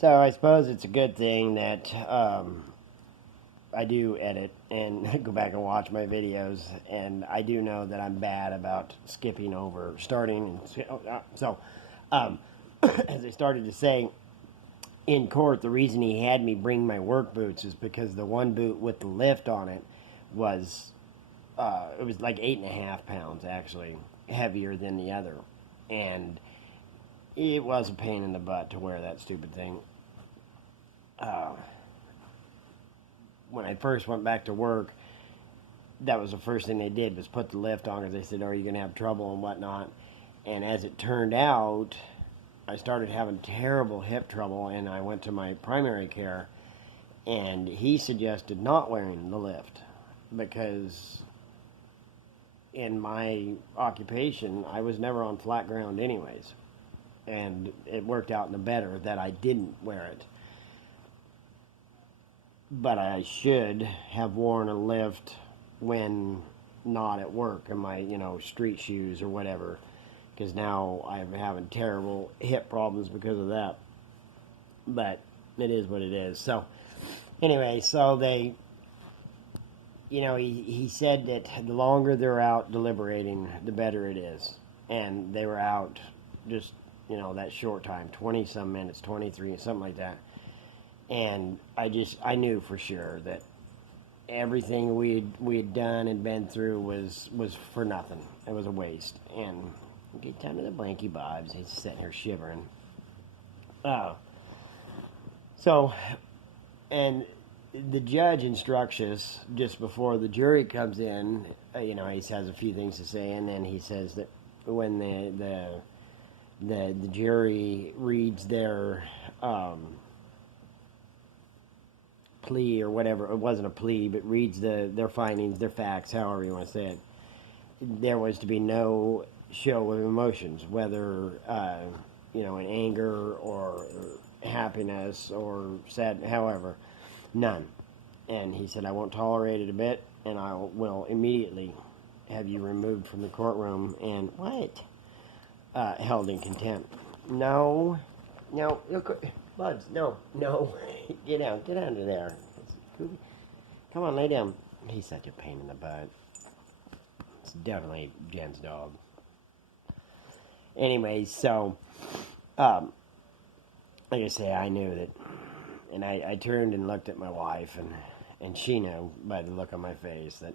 So I suppose it's a good thing that I do edit and go back and watch my videos, and I do know that I'm bad about skipping over starting. So, um, as I started to say in court, the reason he had me bring my work boots is because the one boot with the lift on it was it was like 8.5 pounds actually heavier than the other, and it was a pain in the butt to wear that stupid thing. Uh, when I first went back to work, that was the first thing they did was put the lift on because they said, "Oh, are you going to have trouble and whatnot?" And as it turned out, I started having terrible hip trouble, and I went to my primary care, and he suggested not wearing the lift because in my occupation, I was never on flat ground anyways, and it worked out in the better that I didn't wear it. But I should have worn a lift when not at work in my, street shoes or whatever, because now I'm having terrible hip problems because of that. But it is what it is. So, anyway, so they, he said that the longer they're out deliberating, the better it is. And they were out just, that short time, 20 some minutes, 23, something like that. And I knew for sure that everything we'd done and been through was for nothing. It was a waste. And get down to the blankie bobs. He's sitting here shivering. So, and the judge instructs us just before the jury comes in. He has a few things to say, and then he says that when the jury reads their plea or whatever, it wasn't a plea, but reads their findings, their facts, however you want to say it, there was to be no show of emotions, whether in anger or happiness or sad, however, none. And he said, I won't tolerate it a bit, and I will immediately have you removed from the courtroom and held in contempt. No, look. Buds, no. Get out of there. Come on, lay down. He's such a pain in the butt. It's definitely Jen's dog. Anyway, so, like I say, I knew that, and I turned and looked at my wife, and she knew by the look on my face that.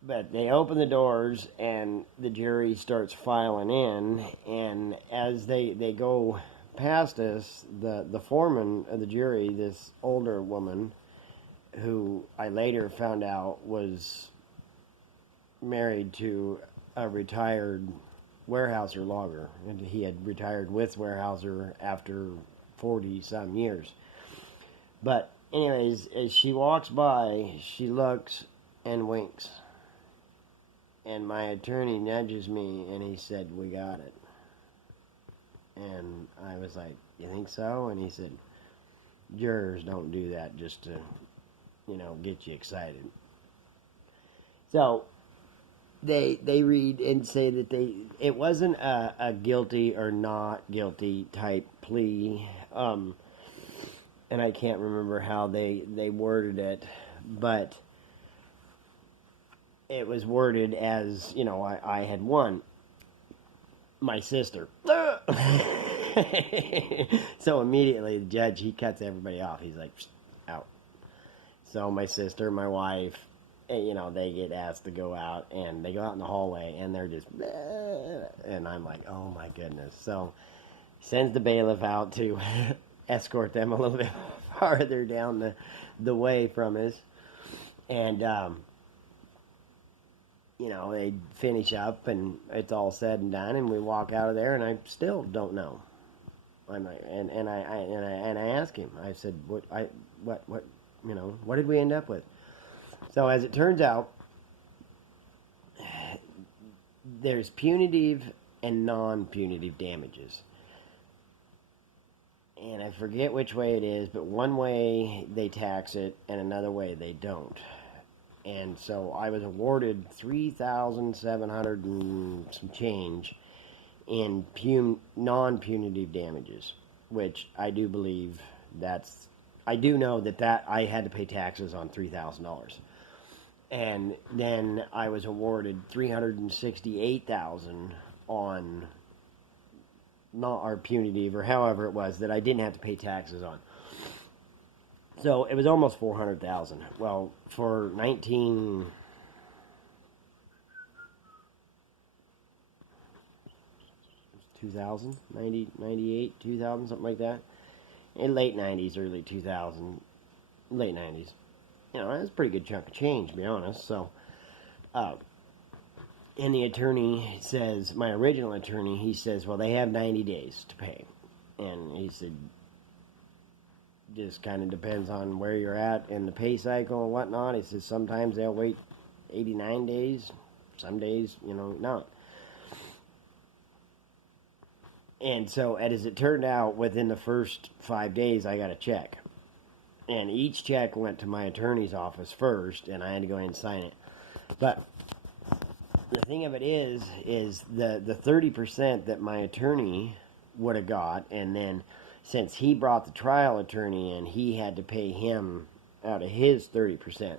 But they open the doors, and the jury starts filing in, and as they go past us, the foreman of the jury, this older woman, who I later found out was married to a retired Weyerhaeuser logger, and he had retired with Weyerhaeuser after 40-some years. But anyways, as she walks by, she looks and winks. And my attorney nudges me, and he said, we got it. And I was like, you think so? And he said, jurors don't do that just to, get you excited. So they read and say that it wasn't a guilty or not guilty type plea. And I can't remember how they worded it, but it was worded as, I had won. My sister. So immediately the judge, he cuts everybody off. He's like, out. So my sister, my wife, they get asked to go out, and they go out in the hallway, and they're just, and I'm like, oh my goodness. So he sends the bailiff out to escort them a little bit farther down the way from us. And, they finish up, and it's all said and done, and we walk out of there, and I still don't know. I'm like, and I asked him. I said, what did we end up with? So as it turns out, there's punitive and non-punitive damages. And I forget which way it is, but one way they tax it, and another way they don't. And so I was awarded $3,700 and some change in non-punitive damages. which I do believe I do know that I had to pay taxes on $3,000. And then I was awarded $368,000 on not our punitive or however it was that I didn't have to pay taxes on. So it was almost $400,000. Well, for 2000, 98, 2000, something like that. In late 90s, early 2000, late 90s. You know, that's a pretty good chunk of change, to be honest. So, and the attorney says, my original attorney, he says, well, they have 90 days to pay. And he said, just kind of depends on where you're at in the pay cycle and whatnot. He says sometimes they'll wait 89 days, some days, you know, not. And so, as it turned out, within the first 5 days, I got a check. And each check went to my attorney's office first, and I had to go in and sign it. But the thing of it is the 30% that my attorney would have got, and then since he brought the trial attorney in, he had to pay him out of his 30%.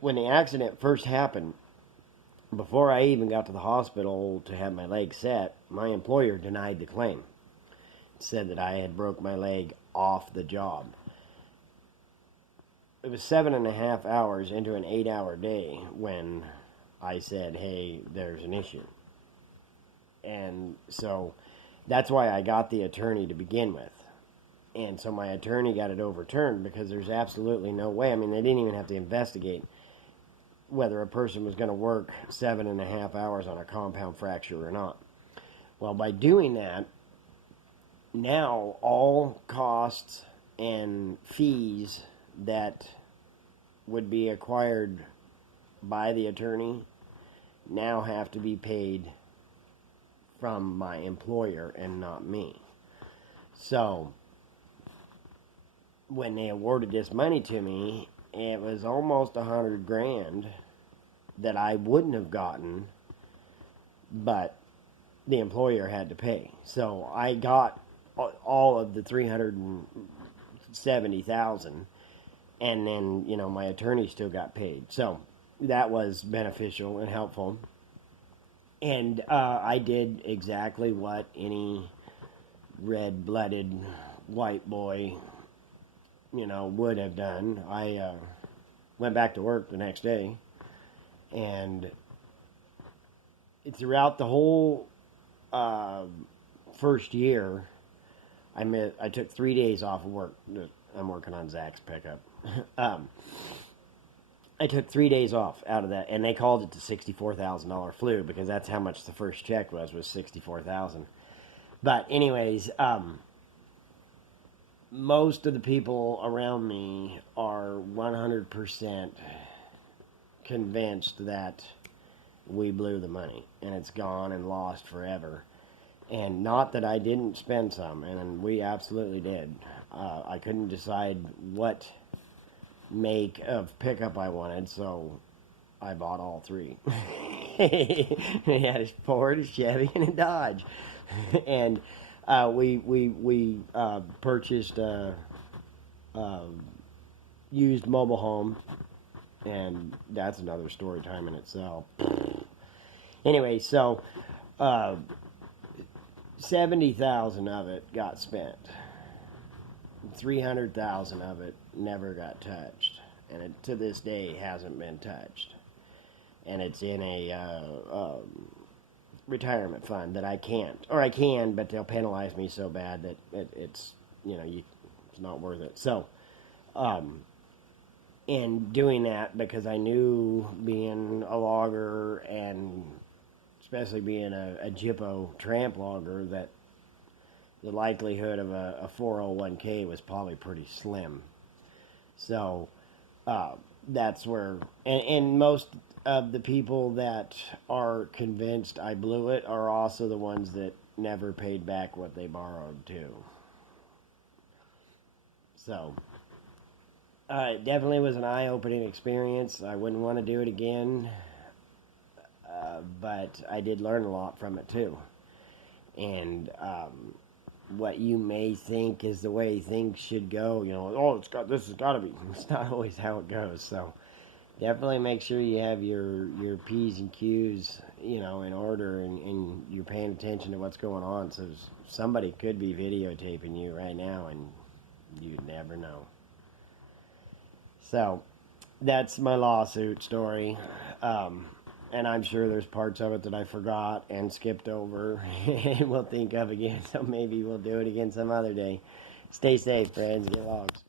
When the accident first happened, before I even got to the hospital to have my leg set, my employer denied the claim. It said that I had broke my leg off the job. It was 7.5 hours into an 8-hour day when I said, hey, there's an issue. And so that's why I got the attorney to begin with. And so my attorney got it overturned because there's absolutely no way. I mean, they didn't even have to investigate whether a person was going to work 7.5 hours on a compound fracture or not. Well, by doing that, now all costs and fees that would be acquired by the attorney now have to be paid from my employer and not me. So when they awarded this money to me, it was almost $100,000 that I wouldn't have gotten, but the employer had to pay. So I got all of the $370,000, and then, you know, my attorney still got paid. So that was beneficial and helpful. And I did exactly what any red-blooded white boy, you know, would have done. I went back to work the next day, and throughout the whole first year, I took 3 days off of work. I'm working on Zach's pickup. I took 3 days off out of that, and they called it the $64,000 flu because that's how much the first check was $64,000. But anyways, most of the people around me are 100% convinced that we blew the money and it's gone and lost forever. And not that I didn't spend some, and we absolutely did. I couldn't decide what make of pickup I wanted, so I bought all three. We had a Ford, a Chevy, and a Dodge. And we purchased a used mobile home, and that's another story time in itself. Anyway, so 70,000 of it got spent. 300,000 of it never got touched, and it to this day hasn't been touched. And it's in a retirement fund that I can't, or I can, but they'll penalize me so bad that it's, you know, it's not worth it. So, in doing that, because I knew being a logger and especially being a Jippo tramp logger, that the likelihood of a 401k was probably pretty slim. So that's where, and most of the people that are convinced I blew it are also the ones that never paid back what they borrowed too. So it definitely was an eye-opening experience. I wouldn't want to do it again, but I did learn a lot from it too. And what you may think is the way things should go. You know, oh, this has got to be. It's not always how it goes. So definitely make sure you have your P's and Q's, you know, in order, and you're paying attention to what's going on. So somebody could be videotaping you right now, and you never know. So that's my lawsuit story. And I'm sure there's parts of it that I forgot and skipped over and we'll think of again. So maybe we'll do it again some other day. Stay safe, friends. Get logs.